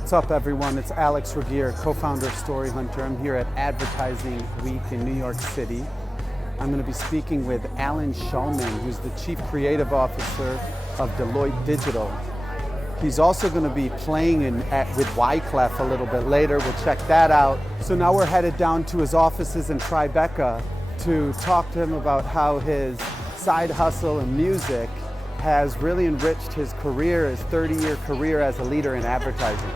What's up, everyone? It's Alex Regier, co-founder of Story Hunter. I'm here at Advertising Week in New York City. I'm going to be speaking with Alan Shulman, who's the Chief Creative Officer of Deloitte Digital. He's also going to be playing with Wyclef a little bit later. We'll check that out. So now we're headed down to his offices in Tribeca to talk to him about how his side hustle in music has really enriched his career, his 30-year career as a leader in advertising.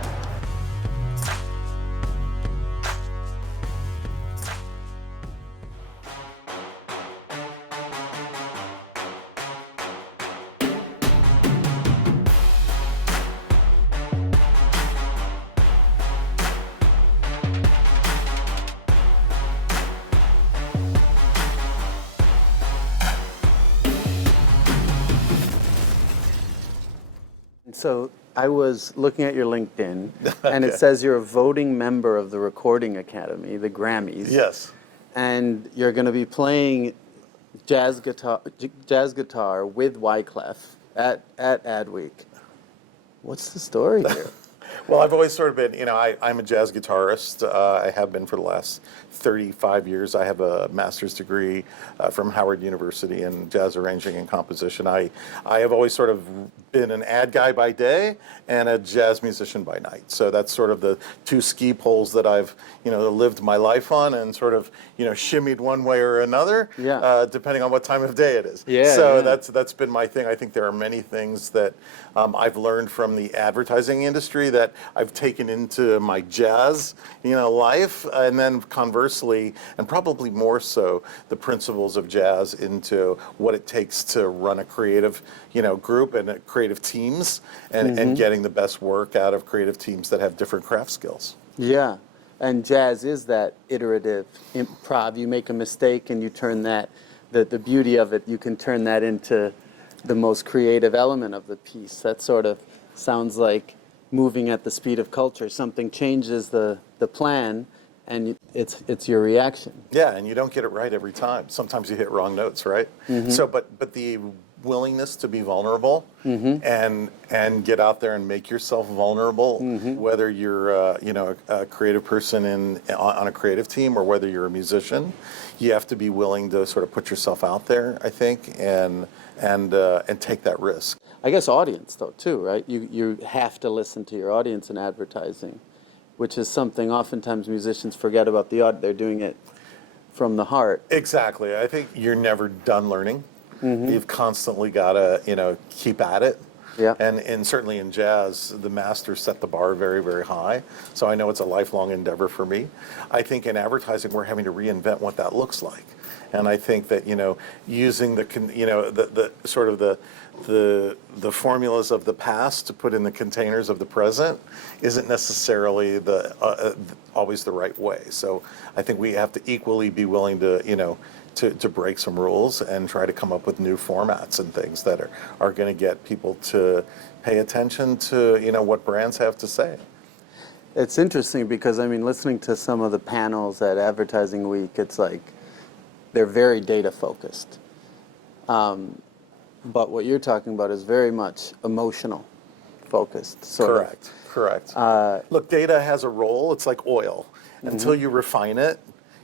So I was looking at your LinkedIn, and it says you're a voting member of the Recording Academy, the Grammys. Yes. And you're going to be playing jazz guitar with Wyclef at Adweek. What's the story here? Well, I've always sort of been, I'm a jazz guitarist. I have been for the last 35 years. I have a master's degree from Howard University in jazz arranging and composition. I have always sort of been an ad guy by day and a jazz musician by night. So that's sort of the two ski poles that I've, lived my life on and sort of, shimmied one way or another, depending on what time of day it is. So that's been my thing. I think there are many things that I've learned from the advertising industry that I've taken into my jazz, life, and then conversely, and probably more so, the principles of jazz into what it takes to run a creative, group and creative teams, and getting the best work out of creative teams that have different craft skills. Yeah, and jazz is that iterative improv. You make a mistake and you turn that, the beauty of it, you can turn that into the most creative element of the piece. That sort of sounds like moving at the speed of culture. Something changes the plan, and it's your reaction. Yeah, and you don't get it right every time. Sometimes you hit wrong notes, right? So, but the willingness to be vulnerable and get out there and make yourself vulnerable, whether you're a creative person on a creative team or whether you're a musician, you have to be willing to sort of put yourself out there, I think, and take that risk. I guess audience, though, too, right? You have to listen to your audience in advertising, which is something oftentimes musicians forget about the audience. They're doing it from the heart. Exactly. I think you're never done learning. You've constantly got to, keep at it. Yeah. And certainly in jazz, the masters set the bar very, very high. So I know it's a lifelong endeavor for me. I think in advertising, we're having to reinvent what that looks like. And I think that, using the sort of the formulas of the past to put in the containers of the present isn't necessarily always the right way. So I think we have to equally be willing to, to break some rules and try to come up with new formats and things that are going to get people to pay attention to, what brands have to say. It's interesting because, listening to some of the panels at Advertising Week, it's like they're very data focused. But what you're talking about is very much emotional focused. Correct. Look, data has a role. It's like oil. Until you refine it,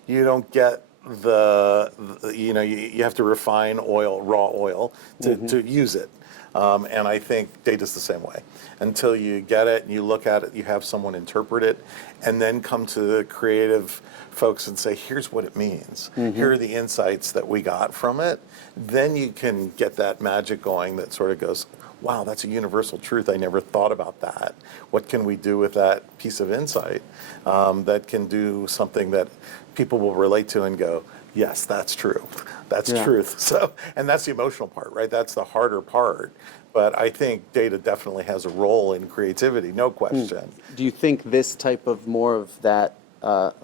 you don't get you have to refine raw oil to use it. And I think data's the same way. Until you get it and you look at it, you have someone interpret it, and then come to the creative folks and say, here's what it means. Here are the insights that we got from it. Then you can get that magic going that sort of goes, wow, that's a universal truth. I never thought about that. What can we do with that piece of insight that can do something that people will relate to and go, yes, that's true. That's truth. So, and that's the emotional part, right? That's the harder part. But I think data definitely has a role in creativity, no question. Do you think this type of more of that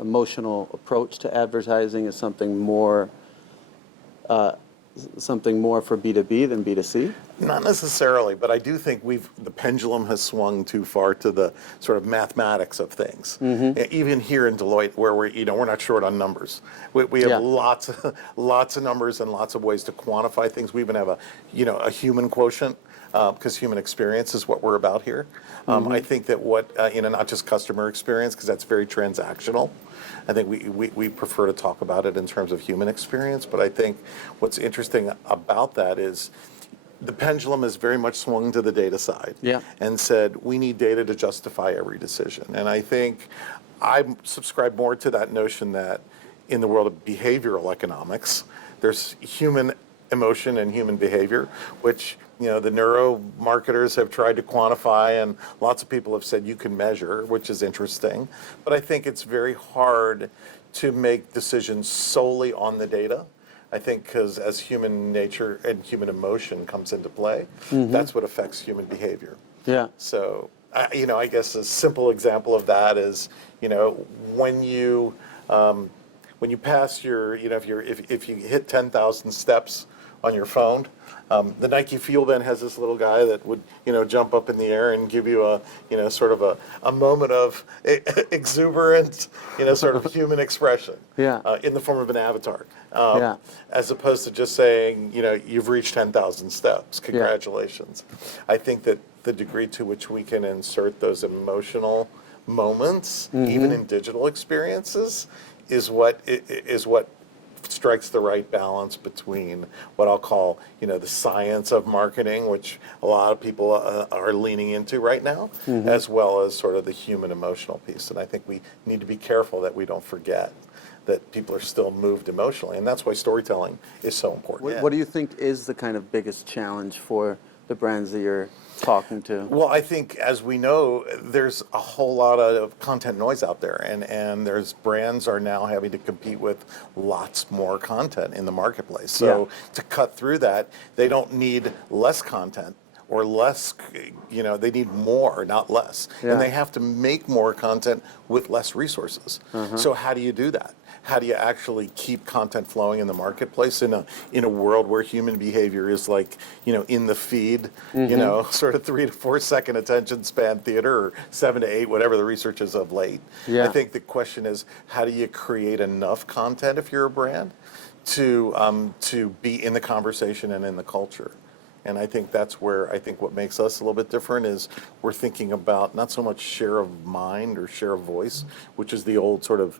emotional approach to advertising is something more for B2B than B2C? Not necessarily, but I do think the pendulum has swung too far to the sort of mathematics of things. Even here in Deloitte, where we're not short on numbers. We have lots of numbers and lots of ways to quantify things. We even have a human quotient because human experience is what we're about here. I think that not just customer experience, because that's very transactional. I think we prefer to talk about it in terms of human experience, but I think what's interesting about that is the pendulum has very much swung to the data side and said we need data to justify every decision. And I think I subscribe more to that notion that in the world of behavioral economics, there's human emotion and human behavior, which the neuromarketers have tried to quantify, and lots of people have said you can measure, which is interesting. But I think it's very hard to make decisions solely on the data. I think because as human nature and human emotion comes into play, that's what affects human behavior. Yeah. So, I guess a simple example of that is, when you pass your, if you hit 10,000 steps on your phone, the Nike Fuel Band has this little guy that would, jump up in the air and give you a, sort of a moment of exuberant, sort of human expression in the form of an avatar. As opposed to just saying, you've reached 10,000 steps. Congratulations. I think that the degree to which we can insert those emotional moments, even in digital experiences, is what strikes the right balance between what I'll call, the science of marketing, which a lot of people are leaning into right now, as well as sort of the human emotional piece. And I think we need to be careful that we don't forget that people are still moved emotionally, and that's why storytelling is so important. What do you think is the kind of biggest challenge for the brands that you're talking to? Well, I think, as we know, there's a whole lot of content noise out there, and there's brands are now having to compete with lots more content in the marketplace. So to cut through that, they don't need less content or less, they need more, not less. And they have to make more content with less resources. So how do you do that? How do you actually keep content flowing in the marketplace in a world where human behavior is like, in the feed, sort of 3 to 4 second attention span theater, or 7 to 8, whatever the research is of late. I think the question is, how do you create enough content if you're a brand to be in the conversation and in the culture? And I think that's where what makes us a little bit different is we're thinking about not so much share of mind or share of voice, which is the old sort of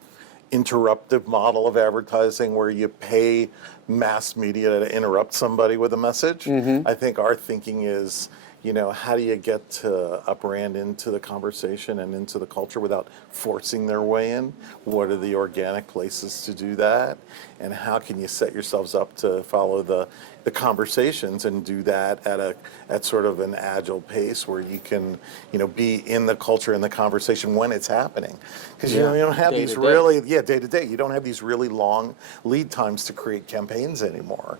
interruptive model of advertising where you pay mass media to interrupt somebody with a message. I think our thinking is, how do you get a brand into the conversation and into the culture without forcing their way in? What are the organic places to do that? And how can you set yourselves up to follow the conversations and do that at sort of an agile pace where you can, be in the culture and the conversation when it's happening? Because you don't have these really, day to day, you don't have these really long lead times to create campaigns anymore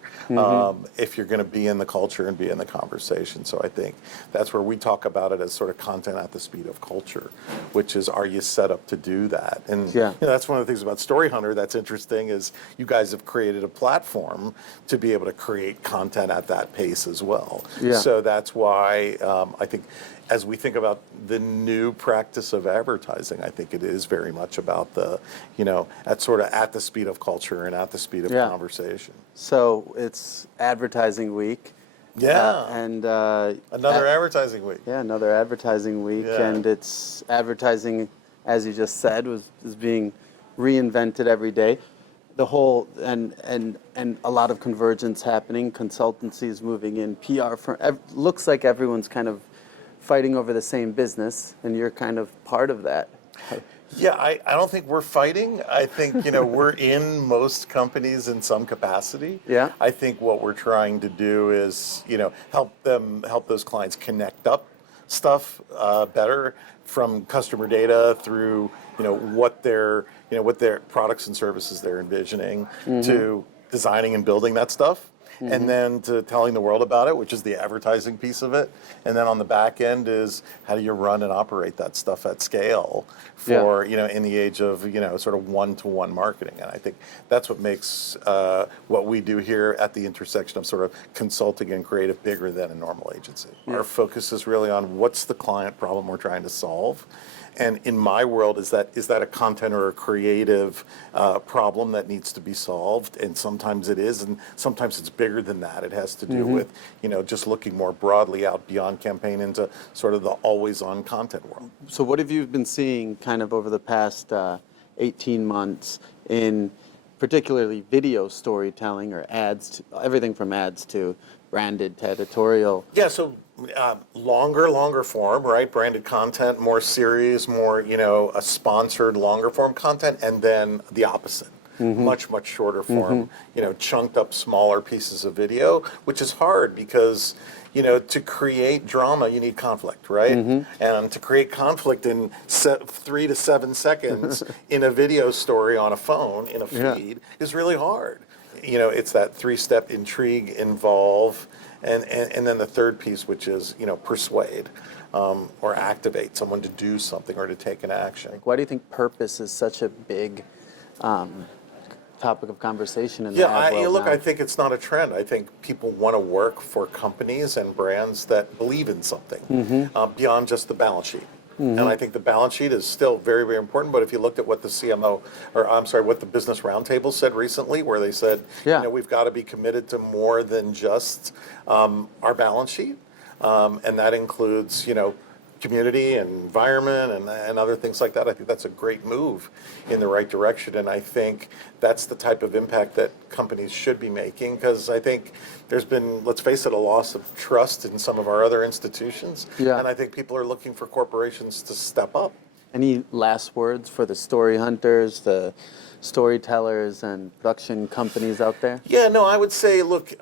if you're going to be in the culture and be in the conversation. So I think that's where we talk about it as sort of content at the speed of culture, which is, are you set up to do that? And that's one of the things about Story Hunter that's interesting is you guys have created a platform to be able to create content at that pace as well. So that's why I think as we think about the new practice of advertising, I think it is very much about the, at the speed of culture and at the speed of conversation. So it's advertising week. And another advertising week. Another advertising week. And it's advertising, as you just said, is being reinvented every day. The whole and a lot of convergence happening. Consultancies moving in. PR looks like everyone's kind of fighting over the same business, and you're kind of part of that. I don't think we're fighting. I think, we're in most companies in some capacity. I think what we're trying to do is, help those clients connect up stuff better from customer data through, what their products and services they're envisioning to designing and building that stuff. And then to telling the world about it, which is the advertising piece of it. And then on the back end is how do you run and operate that stuff at scale for, in the age of, sort of one-to-one marketing. And I think that's what makes what we do here at the intersection of sort of consulting and creative bigger than a normal agency. Our focus is really on what's the client problem we're trying to solve And in my world, is that a content or a creative problem that needs to be solved? And sometimes it is, and sometimes it's bigger than that. It has to do with, just looking more broadly out beyond campaign into sort of the always-on content world. So what have you been seeing kind of over the past 18 months in particularly video storytelling or ads, everything from ads to branded to editorial? Yeah, so longer form, right? Branded content, more series, more, a sponsored longer form content, and then the opposite. Much shorter form, chunked up smaller pieces of video, which is hard because, to create drama, you need conflict, right? And to create conflict in 3 to 7 seconds in a video story on a phone, in a feed, is really hard. It's that 3-step intrigue, involve, and then the third piece, which is, persuade or activate someone to do something or to take an action. Why do you think purpose is such a big topic of conversation in the ad world look, now? I think it's not a trend. I think people want to work for companies and brands that believe in something beyond just the balance sheet. And I think the balance sheet is still very important. But if you looked at what the what the Business Roundtable said recently, where they said, we've got to be committed to more than just our balance sheet, and that includes, community and environment and other things like that. I think that's a great move in the right direction, and I think that's the type of impact that companies should be making, because I think there's been, let's face it, a loss of trust in some of our other institutions, and I think people are looking for corporations to step up. Any last words for the story hunters, the storytellers and production companies out there? Yeah, no, I would say, look,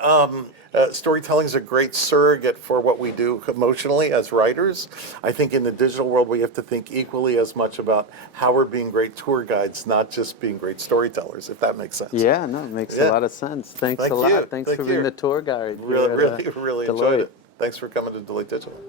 storytelling is a great surrogate for what we do emotionally as writers. I think in the digital world, we have to think equally as much about how we're being great tour guides, not just being great storytellers, if that makes sense. Yeah, no, it makes a lot of sense. Thanks a lot. Thanks for being the tour guide. Really enjoyed it. Thanks for coming to Deloitte Digital.